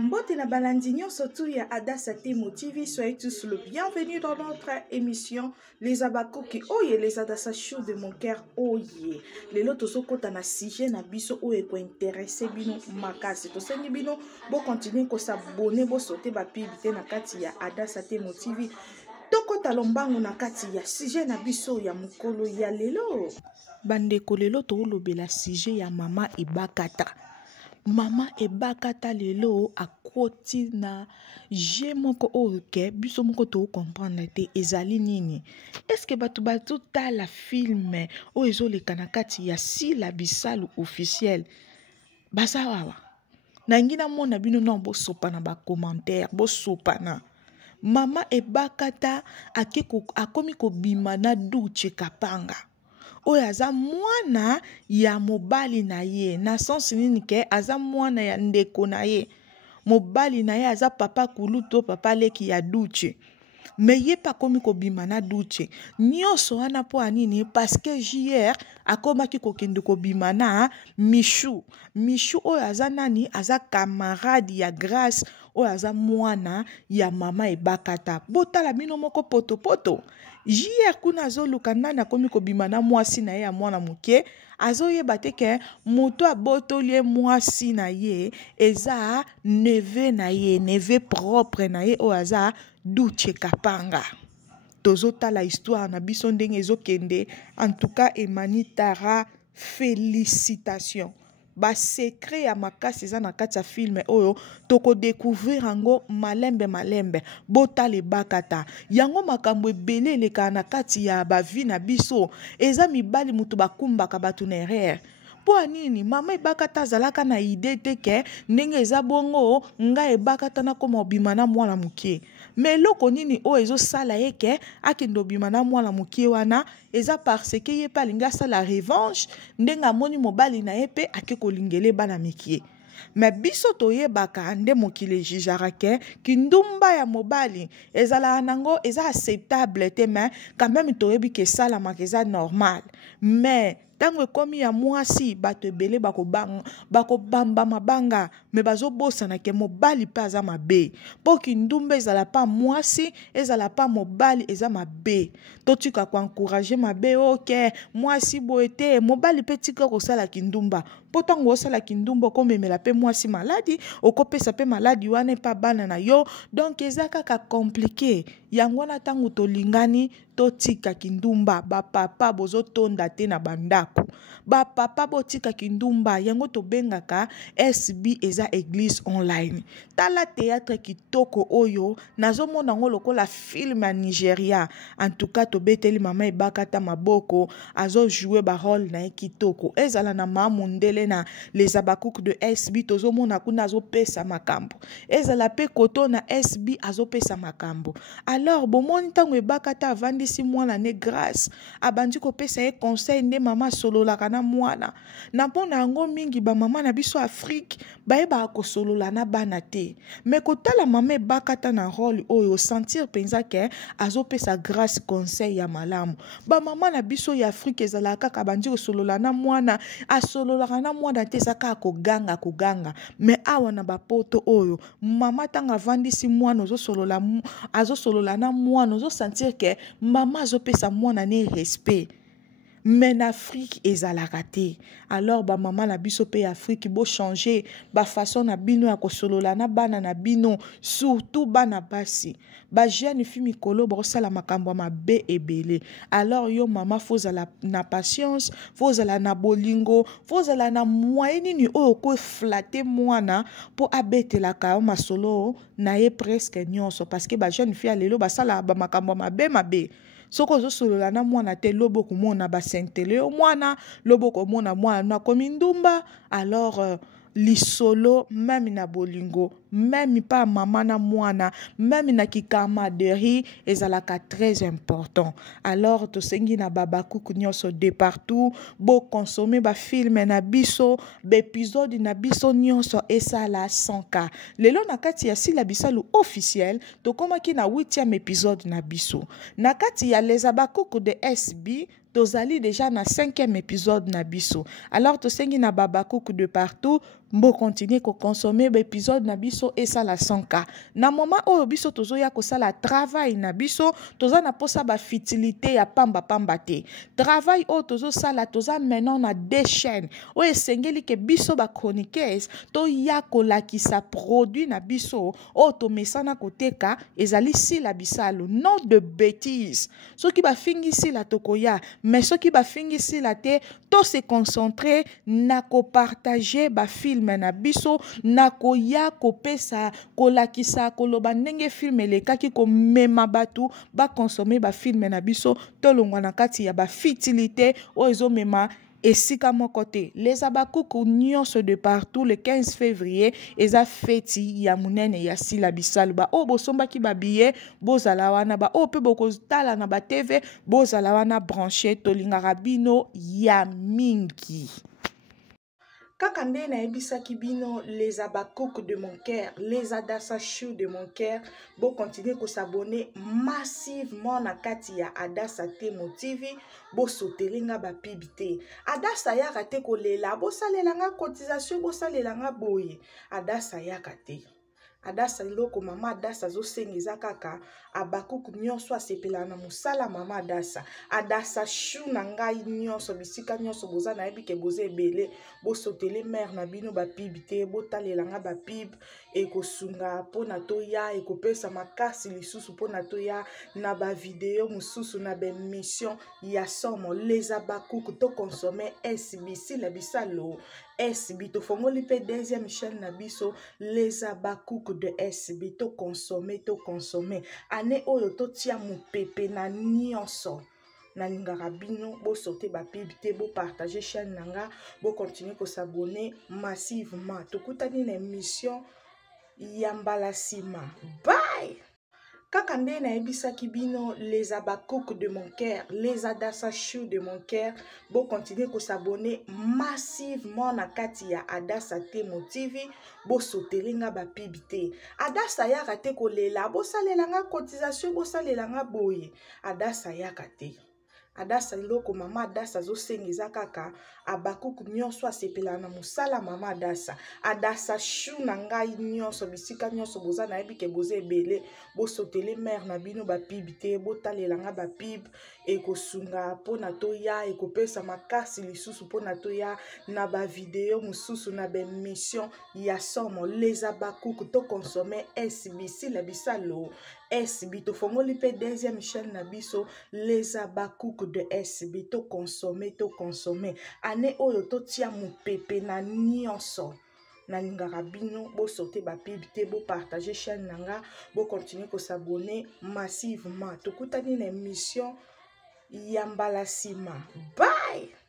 Mbote na balandinyo surtout ya Adassa Temo TV, soyez tous le bienvenue dans notre émission Les Abakoki Oye, les Adassa Show de mon cœur Oye. Les lotos so kota na sujet na biso oye ko intéressé bino makasi. To sengi bino bo continuer ko s'abonner bo sauter ba publicité na kati ya Adassa Temo TV. Toko talombango na kati ya sujet na biso ya mukolo ya lelo. Bandeko lelo to lobela sujet ya mama Ebakata. Mama Ebakata lelo akoti na je moko oke biso moko to comprendre te ezali nini. Est-ce que batu ta la film o ezoleka na kati ya si la bisalu officiel basawawa na ngina mona bino na bo sopa na ba commentaire bo sopa na mama Ebakata akomi ko bima na Duche Kapanga. Oyo aza mwana ya mobali na ye na sens nini ke aza mwana ya ndeko na ye mobali na ye aza papa kuluto papa leki ya Duche me ye pa komi ko bima na Duche nyonso wana po anini parce que JR akomaki kokende ko bima na Michou oyo aza nani aza camarade ya Grâce oyo aza mwana ya mama Ebakata botala bino moko poto JR kuna azoluka nani akomi kobima na mwasi na ye ya mwana muke azoyeba te ke moto abotoli mwasi na ye eza neve propre na ye oyo aza Duche Kapanga. Tozotala histoire na biso ndenge ezokende. En tout cas Emani Tara, félicitations. Ba secret ya makasi eza na kati ya film oyo toko découvrir yango malembe botala Ebakata yango makambo ebele eleka na kati ya ba vie na biso eza mibali mutu bakumbaka batu na erreur po anini mama Ebakata azalaka na idée te ke ndenge eza bongo nga Ebakata na koma obima na mwana mukie mais loko nini o ezosala ye ke akende obima na mwana mukie wana eza parce que ye pa alingi asala revanche ndenge amoni mobali na ye pe ake kolingele bana mikie mais biso toyebaka nde mokili jijara ke kindumba ya mobali ezala nango eza acceptable te mais quand même toyebi ke salamaka eza normal mais tango ekomi ya mwasi bato ebele bakobamba mabanga me bazobosana ke mobali pe aza mabe po kindumba ezala pa mwasi ezala pa mobali eza mabe totika koencourager mabe oke mwasi boye te mobali pe tika kosala kindumba po tango osala kindumba okomemela pe mwasi maladi okopesa pe maladi wana pa bana na yo donc eza kaka compliqué yango na tango tolingani totika kindumba bapapa bozotonda te na bandako bapapa botika kindumba yango tobengaka SB eza église online tala théâtre kitoko oyo nazomona ngo lokola film ya Nigeria en tout cas tobeteli mama Ebakata maboko azo jouer ba rôle na kitoko ezala na mamundele na les abakouk de SB tozomona kuna azopesa makambo ezala pe koto na SB azopesa makambo alors bomoni tango Ebakata avandisi mwana ne Grâce abandi kopesa ye conseil nde mama sololaka na mwana na mpona yango mingi ba mama na biso Afrique bayeba kosolola na bana te mais kotala mama Ebakata na rôle oyo sentir penza ke azopesa Grâce conseil ya malamu ba mama na biso ya Afrique ezala kaka bandi kosolola na mwana asololaka na mwana te saka koganga mais awa na bapoto oyo mama tanga vandisi mwana azosolola na mwana ozo sentir ke mama azopesa mwana ne respect mais en Afrique ezalaka te alors ba mama na biso pe Afrique bo changer ba façon na bino ya kosolola na bana na bino surtout bana basi ba jeune fille mikolo bosala makambo mabe ebele alors yo mama fozala na patience fozala na bolingo fozala na moyen nini oyo ko flatter mwana po abetela ka masolo na ye presque nyonso parce que ba jeune fille lelo basala ba makambo mabe soko ozosolola na mwana te lobo komona basentele o mwana lobo komona mwana na komindumba alors lisolo même na bolingo même pas mama na mwana même na kikamaderie ezalaka très important alors tosengi na babakuku nyonso de partout bo consommer ba film na biso ba épisode na biso nyonso esala 100k lelo na kati ya sila bisalu officiel tokomaki na 8e épisode na biso na kati ya les abakuku de SB tozali déjà na 5e épisode na biso alors tosengi na babakuku de partout Mbo continuer ko consommer épisode na biso et ça la 100K. Na moment oyo biso tozo ya ko sala travail na biso, toza na posa ba fitilité ya pamba te. Travail oyo tozo sala toza maintenant na deux chaînes. Oyo esengeli ke biso ba chroniqueurs to ya ko lakisa produit na biso oyo to mesana koteka ezali sila bisalo, non de bêtises. Soki ba fingisi la tokoya, mais soki ba fingisi la te to se concentrer na ko partager ba film na biso na koya kopesa kolakisa koloba ndenge film elekaki ko mema batu ba consommer ba film na biso to longwa na kati ya ba fitilité o ezo mema esika moko te. Les abakuku nyonso de partout le 15 février eza feti ya munene ya sila bisalo ba o bosombaki ba billet bozala wana ba o pe bokozala na ba TV bozala wana branché tolingaka bino ya mingi. Kaka nde nayebisaki bino les abakouk de mon cœur, les Adassa Chou de mon cœur, bo continuer ko s'abonner massivement na kati ya Adassa Temo TV, bo sotelinga ba pibité. Adassa ya kate ko lela, bo salelanga cotisation, bo salelanga boye. Adassa ya kate. Adassa loko mama Adassa zo sengiza kaka abakuku nyonso asepela na musala mama Adassa. Adassa Chou na ngai nyonso bisika nyonso boza na yebi ke boza ebele bo sotele mère na bino ba pibité bo talelanga ba pib e kosunga pona toya e kopesa makasi lisusu pona toya na ba video mususu na ba mission ya somo les abakuku to consommer SBC la bisalo SB to fongoli pe deuxième chaîne na biso les abakuku de SB to consommer ane oyo to tia mupepe na nyonso na lingaka bino bo sorte ba pibité bo partager chaîne nanga bo continuer ko s'abonner massivement tokutani na émission ya mbala sima. Bye. Kaka nde nayebisaki bino les abakouk de mon cœur, les Adassa Chou de mon cœur, bo continuer ko s'abonner massivement na kati ya Adassa Temo TV, bo sotelinga ba pibité. Adassa ya kate ko lela, bo salelanga cotisation, bo salelanga boye. Adassa ya kate. Adassa loko mama Adassa zo sengiza kaka abakuku nyonso asepela na musala mama Adassa. Adassa Chou na ngai nyonso bisika nyonso boza na yebi ke boza ebele bo sotele mère na bino ba pibité bo talelanga ba pib e kosunga pona toya e kopesa makasi lisusu pona toya na ba video mususu na ba mission ya somo les abakuku to consommer SBC la bisalo SB to fongoli pe deuxième chaîne na biso les abakuku de SB to consommer ane oyo to tia mupepe na nyonso na lingaka bino bo sorte ba pibité bo partager chaîne nanga bo continuer ko s'abonner massivement tokutani na émission ya mbala sima. Bye.